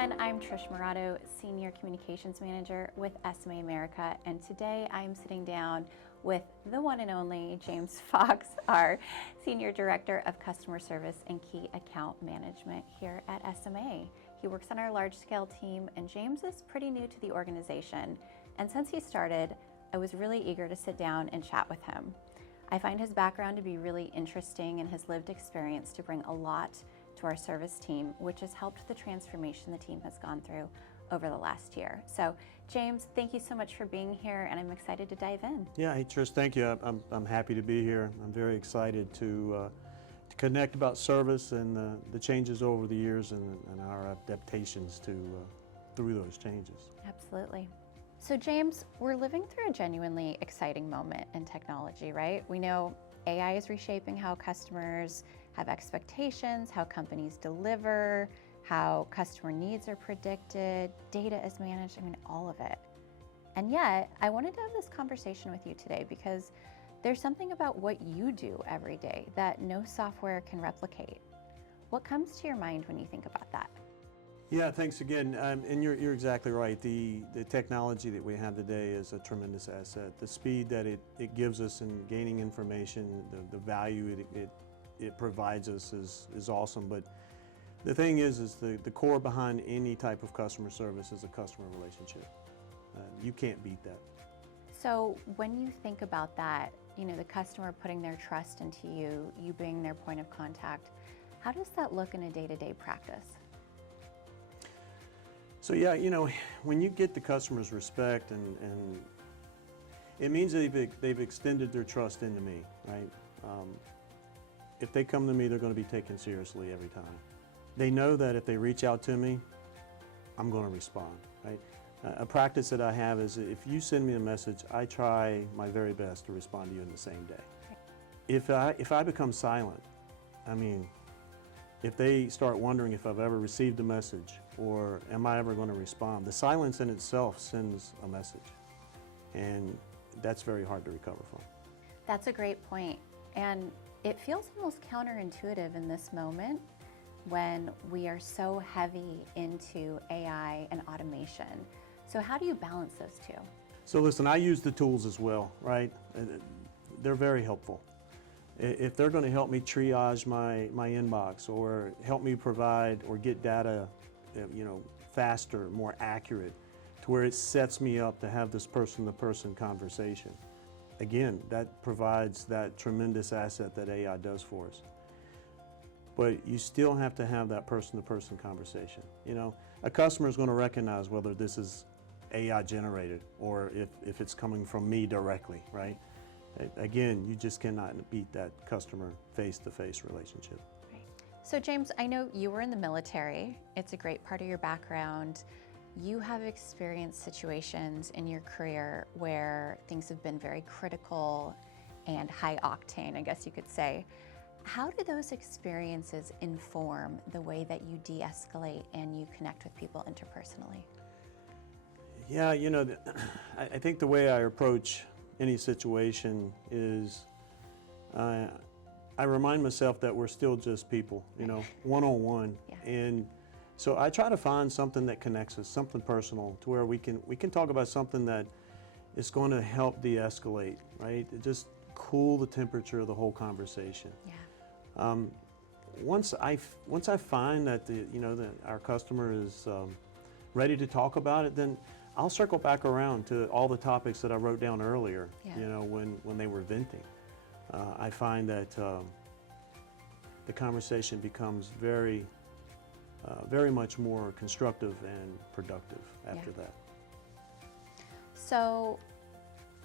everyone, I'm Trish Moratto, Senior Communications Manager with SMA America, and today I'm sitting down with the one and only James Fox, our Senior Director of Customer Service and Key Account Management here at SMA. He works on our large-scale team, and James is pretty new to the organization, and since he started, I was really eager to sit down and chat with him. I find his background to be really interesting and his lived experience to bring a lot to our service team, which has helped the transformation the team has gone through over the last year. So, James, thank you so much for being here, and I'm excited to dive in. Yeah, hey Trish, thank you. I'm happy to be here. I'm very excited to connect about service and the changes over the years and our adaptations through those changes. Absolutely. So, James, we're living through a genuinely exciting moment in technology, right? We know AI is reshaping how customers have expectations, how companies deliver, how customer needs are predicted, data is managed, all of it. And yet, I wanted to have this conversation with you today because there's something about what you do every day that no software can replicate. What comes to your mind when you think about that? Yeah, thanks again. And you're exactly right. The technology that we have today is a tremendous asset. The speed that it gives us in gaining information, the value it provides us is awesome. But the thing is the core behind any type of customer service is a customer relationship. You can't beat that. So when you think about that, the customer putting their trust into you, you being their point of contact, how does that look in a day-to-day practice? So yeah, when you get the customer's respect and it means they've extended their trust into me, right? If they come to me, they're going to be taken seriously every time. They know that if they reach out to me, I'm going to respond, right? A practice that I have is if you send me a message, I try my very best to respond to you in the same day. If I become silent, if they start wondering if I've ever received a message or am I ever going to respond, the silence in itself sends a message, and that's very hard to recover from. That's a great point, and it feels almost counterintuitive in this moment when we are so heavy into AI and automation. So how do you balance those two? So listen, I use the tools as well, right? They're very helpful. If they're going to help me triage my inbox or help me provide or get data, faster, more accurate, to where it sets me up to have this person-to-person conversation. Again, that provides that tremendous asset that AI does for us. But you still have to have that person-to-person conversation. A customer is going to recognize whether this is AI generated or if it's coming from me directly, right? Again, you just cannot beat that customer face-to-face relationship. Right. So James, I know you were in the military. It's a great part of your background. You have experienced situations in your career where things have been very critical and high octane, I guess you could say. How do those experiences inform the way that you de-escalate and you connect with people interpersonally? Yeah, I think the way I approach any situation is I remind myself that we're still just people, one-on-one. Yeah. And so I try to find something that connects us, something personal, to where we can talk about something that is going to help de-escalate, right? Just cool the temperature of the whole conversation. Yeah. Once I find that that our customer is ready to talk about it, then I'll circle back around to all the topics that I wrote down earlier. Yeah. When they were venting, I find that the conversation becomes very much more constructive and productive after that. So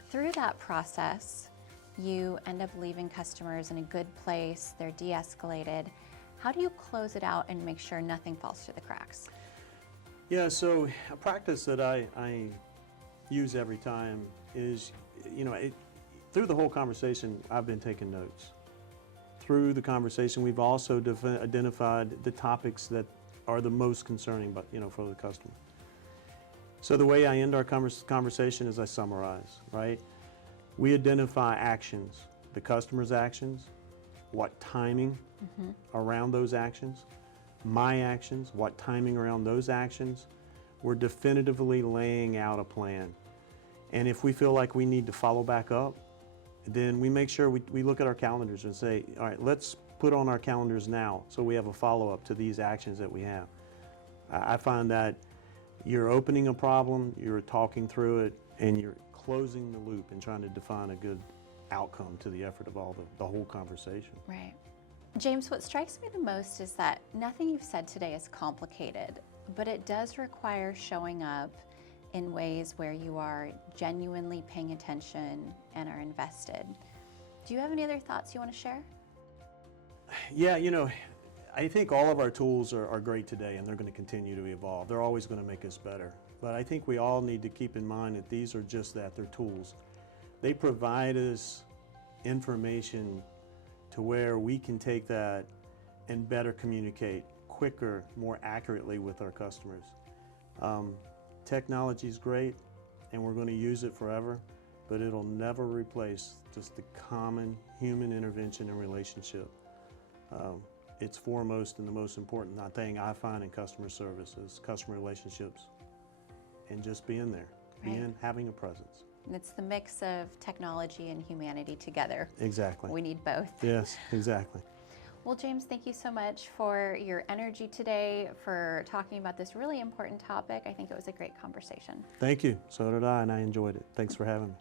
through that process, you end up leaving customers in a good place, they're de-escalated. How do you close it out and make sure nothing falls through the cracks? Yeah, so a practice that I use every time is, through the whole conversation, I've been taking notes. Through the conversation, we've also identified the topics that are the most concerning, for the customer. So the way I end our conversation is I summarize, right? We identify actions, the customer's actions, what timing around those actions, my actions, what timing around those actions, we're definitively laying out a plan. And if we feel like we need to follow back up, then we make sure we look at our calendars and say, all right, let's put on our calendars now so we have a follow-up to these actions that we have. I find that you're opening a problem, you're talking through it, and you're closing the loop and trying to define a good outcome to the effort of the whole conversation. Right. James, what strikes me the most is that nothing you've said today is complicated, but it does require showing up in ways where you are genuinely paying attention and are invested. Do you have any other thoughts you want to share? Yeah, you know, I think all of our tools are great today, and they're going to continue to evolve. They're always going to make us better. But I think we all need to keep in mind that these are just that, they're tools. They provide us information to where we can take that and better communicate quicker, more accurately with our customers. Technology is great, and we're going to use it forever, but it'll never replace just the common human intervention and relationship. It's foremost and the most important thing I find in customer service is customer relationships and just being there, Right. having a presence. And it's the mix of technology and humanity together. Exactly. We need both. Yes, exactly. Well, James, thank you so much for your energy today, for talking about this really important topic. I think it was a great conversation. Thank you. So did I, and I enjoyed it. Thanks for having me.